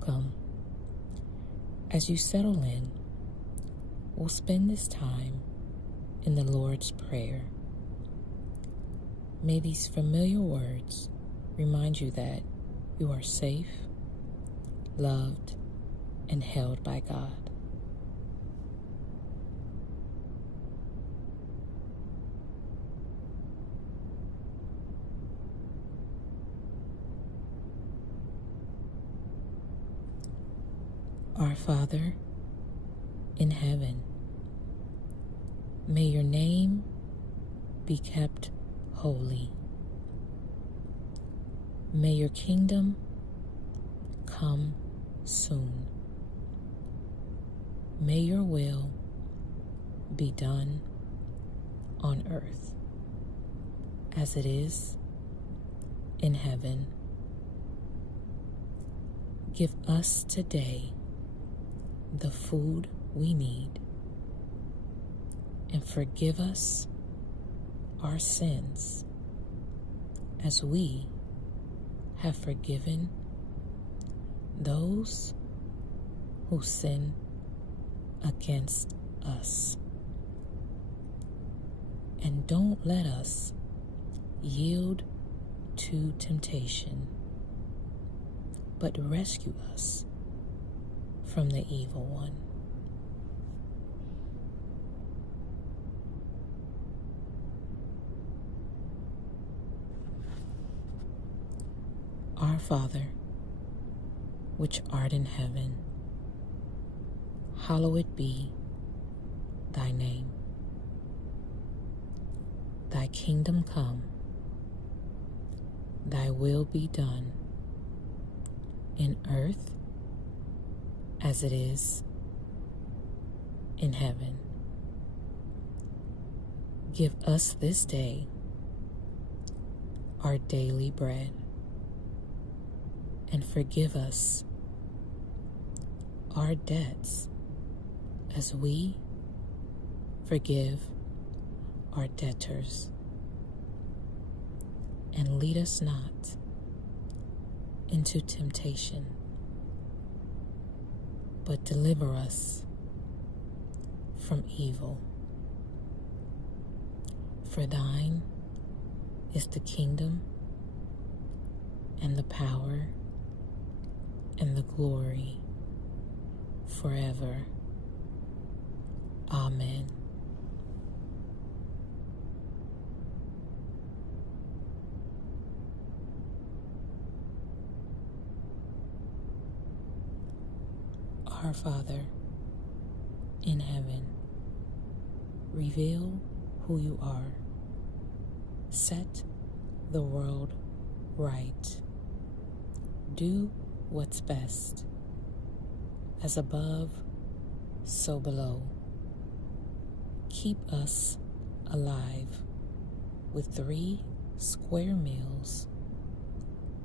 Welcome. As you settle in, we'll spend this time in the Lord's Prayer. May these familiar words remind you that you are safe, loved, and held by God. Our Father in heaven, may your name be kept holy. May your kingdom come soon. May your will be done on earth as it is in heaven. Give us today the food we need, and forgive us our sins as we have forgiven those who sin against us. And don't let us yield to temptation, but rescue us from the evil one. Our Father, which art in heaven, hallowed be thy name. Thy kingdom come, thy will be done, in earth as it is in heaven. Give us this day our daily bread, and forgive us our debts as we forgive our debtors. And lead us not into temptation, but deliver us from evil. For thine is the kingdom and the power and the glory forever. Amen. Our Father in heaven, reveal who you are. Set the world right. Do what's best. As above, so below. Keep us alive with 3 square meals.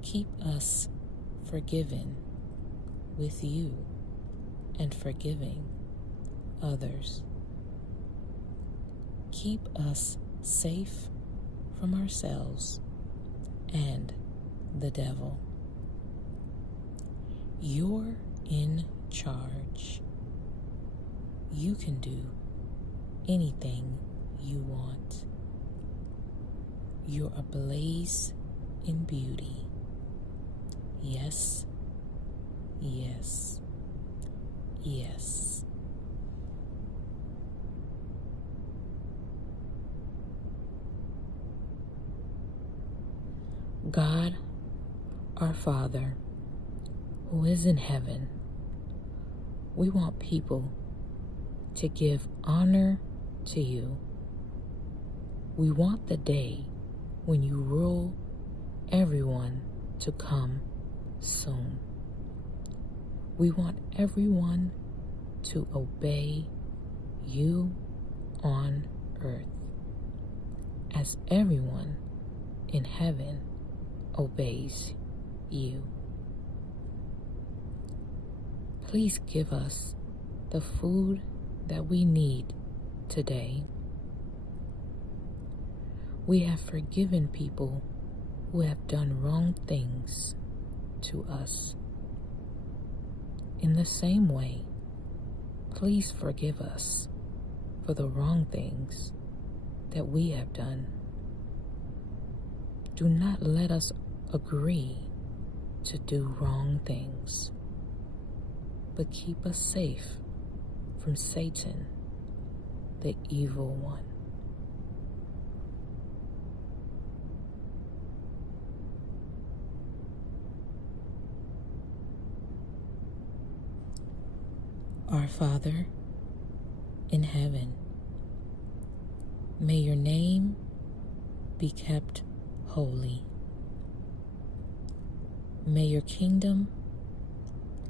Keep us forgiven with you and forgiving others. Keep us safe from ourselves and the devil. You're in charge. You can do anything you want. You're ablaze in beauty. Yes, yes, yes. God, our Father, who is in heaven, we want people to give honor to you. We want the day when you rule everyone to come soon. We want everyone to obey you on earth, as everyone in heaven obeys you. Please give us the food that we need today. We have forgiven people who have done wrong things to us. In the same way, please forgive us for the wrong things that we have done. Do not let us agree to do wrong things, but keep us safe from Satan, the evil one. Our Father in heaven, may your name be kept holy. May your kingdom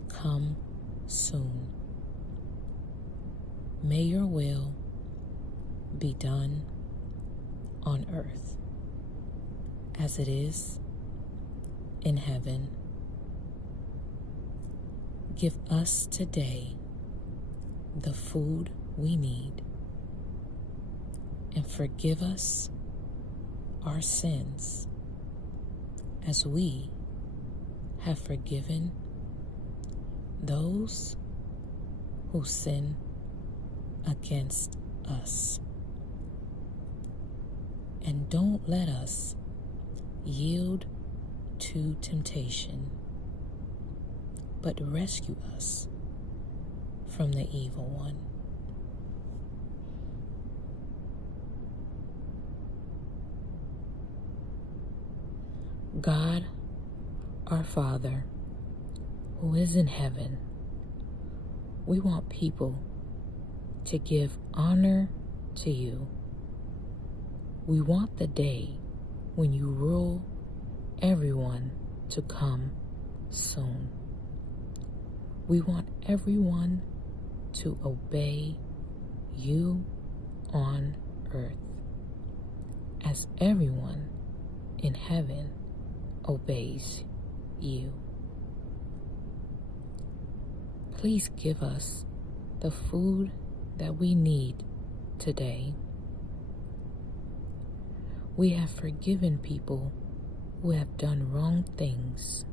come soon. May your will be done on earth as it is in heaven. Give us today the food we need, and forgive us our sins as we have forgiven those who sin against us. And don't let us yield to temptation, but rescue us from the evil one. God, our Father, who is in heaven, we want people to give honor to you. We want the day when you rule everyone to come soon. We want everyone to obey you on earth, as everyone in heaven obeys you. Please give us the food that we need today. We have forgiven people who have done wrong things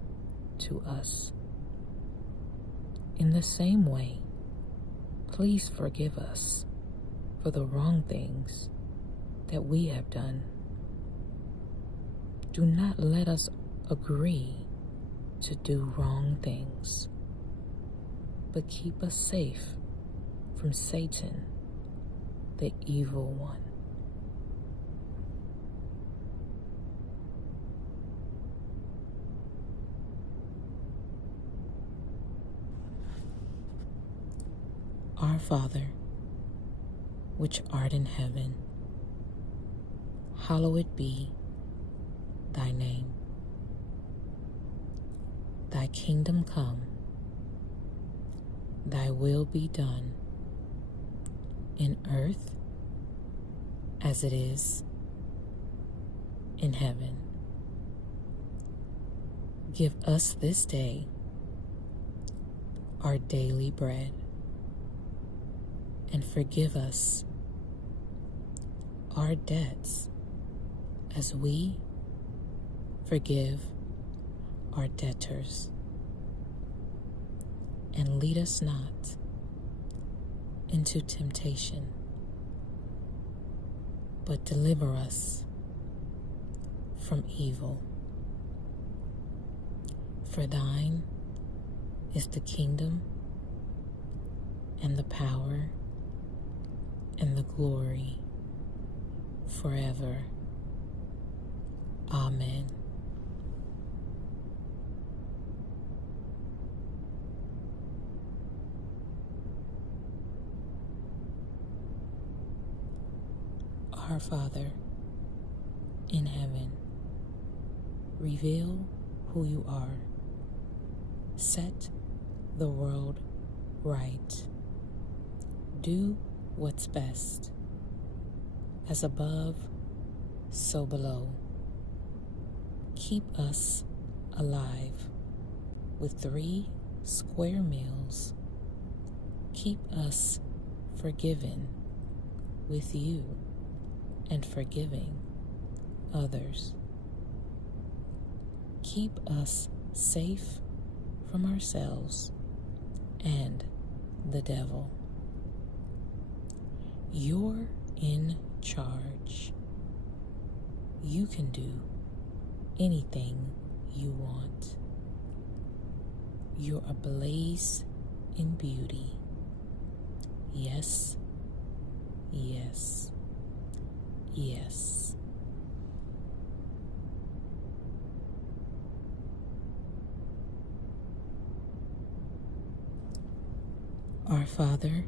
to us. In the same way, please forgive us for the wrong things that we have done. Do not let us agree to do wrong things, but keep us safe from Satan, the evil one. Our Father, which art in heaven, hallowed be thy name. Thy kingdom come, thy will be done, in earth as it is in heaven. Give us this day our daily bread, and forgive us our debts as we forgive our debtors. And lead us not into temptation, but deliver us from evil. For thine is the kingdom and the power and the glory forever. Amen. Our Father in heaven, reveal who you are. Set the world right. Do what's best. As above, so below. Keep us alive with 3 square meals. Keep us forgiven with you and forgiving others. Keep us safe from ourselves and the devil. You're in charge. You can do anything you want. You're ablaze in beauty. Yes, yes, yes. Our Father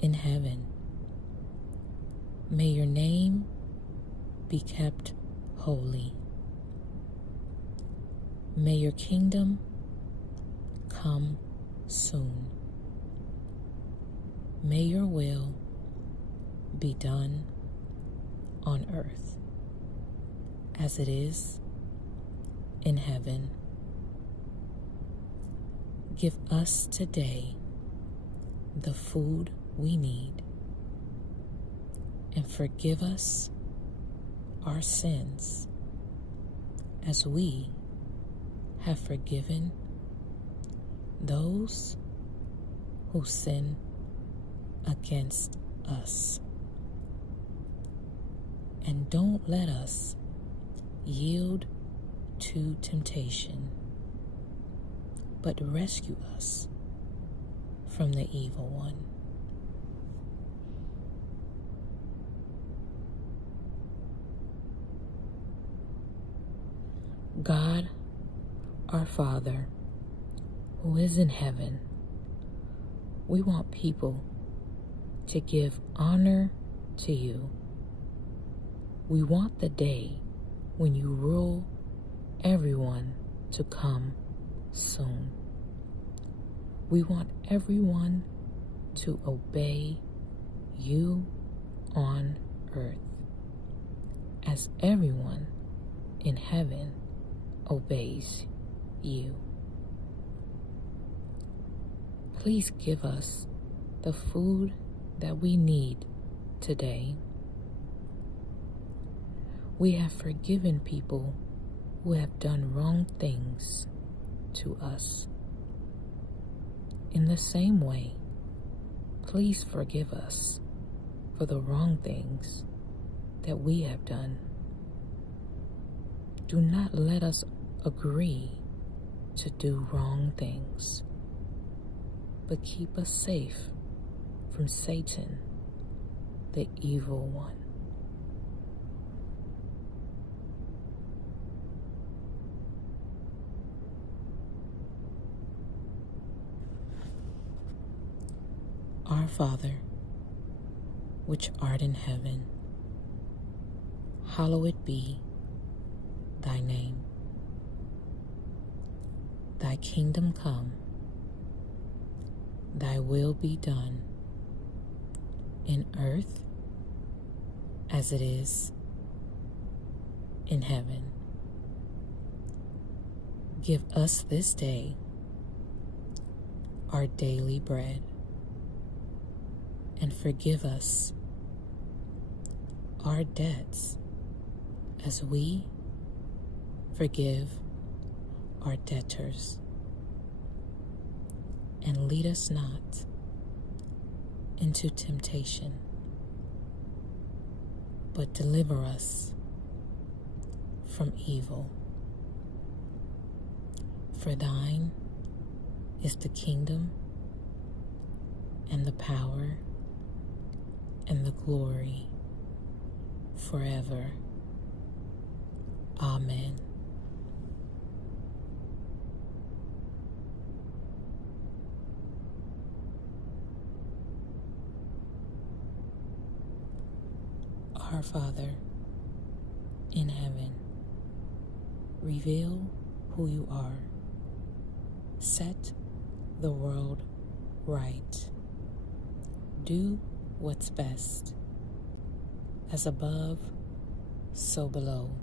in heaven, may your name be kept holy. May your kingdom come soon. May your will be done on earth as it is in heaven. Give us today the food we need, and forgive us our sins as we have forgiven those who sin against us. And don't let us yield to temptation, but rescue us from the evil one. God, our Father, who is in heaven, we want people to give honor to you. We want the day when you rule everyone to come soon. We want everyone to obey you on earth, as everyone in heaven obeys you. Please give us the food that we need today. We have forgiven people who have done wrong things to us. In the same way, please forgive us for the wrong things that we have done. Do not let us agree to do wrong things, but keep us safe from Satan, the evil one. Our Father, which art in heaven, hallowed be thy name. Thy kingdom come, thy will be done, in earth as it is in heaven. Give us this day our daily bread, and forgive us our debts as we forgive our debtors. And lead us not into temptation, but deliver us from evil. For thine is the kingdom and the power and the glory forever. Amen. Our Father in heaven, reveal who you are. Set the world right. Do what's best. As above, so below.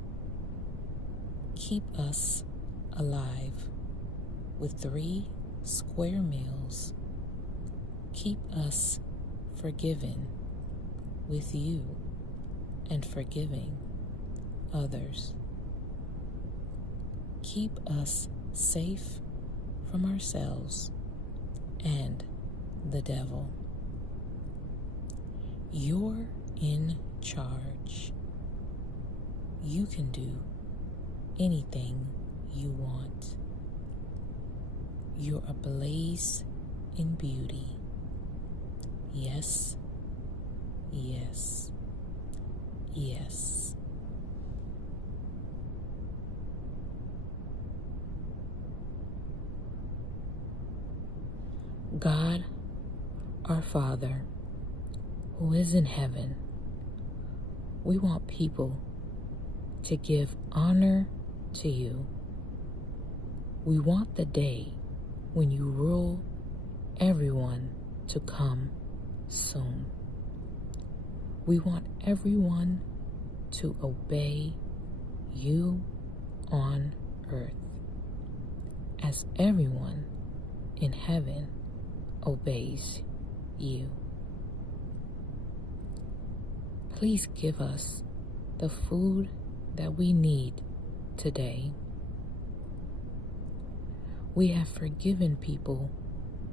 Keep us alive with 3 square meals. Keep us forgiven with you and forgiving others. Keep us safe from ourselves and the devil. You're in charge. You can do anything you want. You're ablaze in beauty. Yes, yes, yes. God, our Father, who is in heaven, we want people to give honor to you. We want the day when you rule everyone to come soon. We want everyone to obey you on earth, as everyone in heaven obeys you. Please give us the food that we need today. We have forgiven people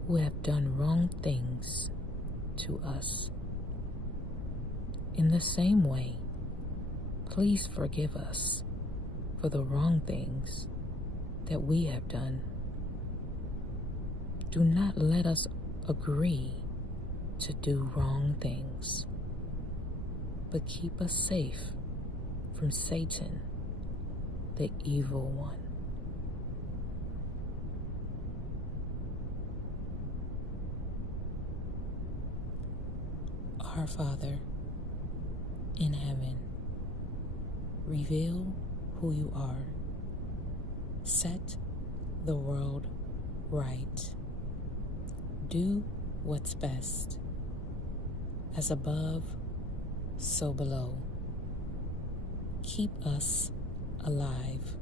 who have done wrong things to us. In the same way, please forgive us for the wrong things that we have done. Do not let us agree to do wrong things, but keep us safe from Satan, the evil one. Our Father in heaven, reveal who you are. Set the world right. Do what's best. As above, so below. Keep us alive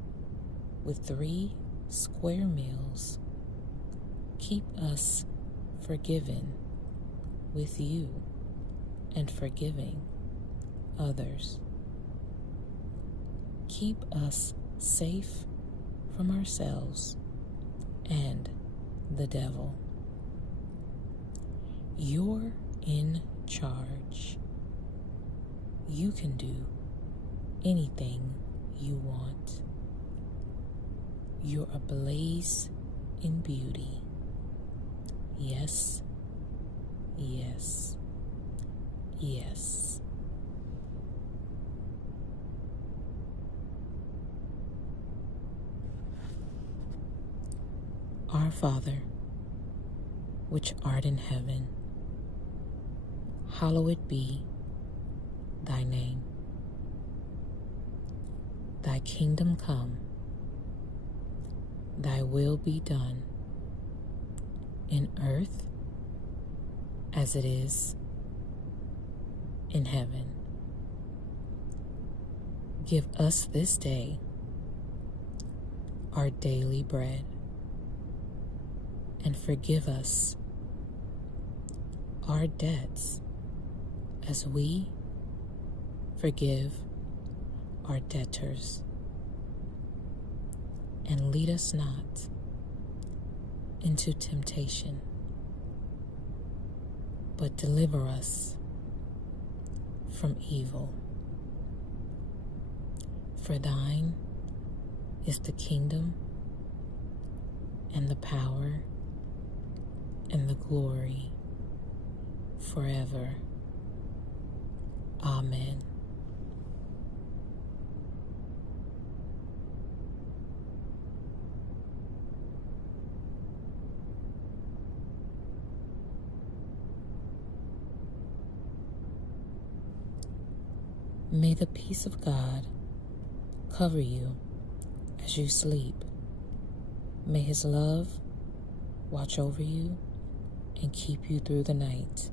with 3 square meals. Keep us forgiven with you and forgiving others. Keep us safe from ourselves and the devil. You're in charge. You can do anything you want. You're ablaze in beauty. Yes, yes, yes. Our Father, which art in heaven, hallowed be thy name. Thy kingdom come, thy will be done, in earth as it is in heaven. Give us this day our daily bread, and forgive us our debts as we forgive our debtors. And lead us not into temptation, but deliver us from evil. For thine is the kingdom and the power and the glory forever. Amen. May the peace of God cover you as you sleep. May His love watch over you and keep you through the night.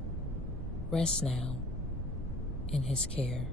Rest now in His care.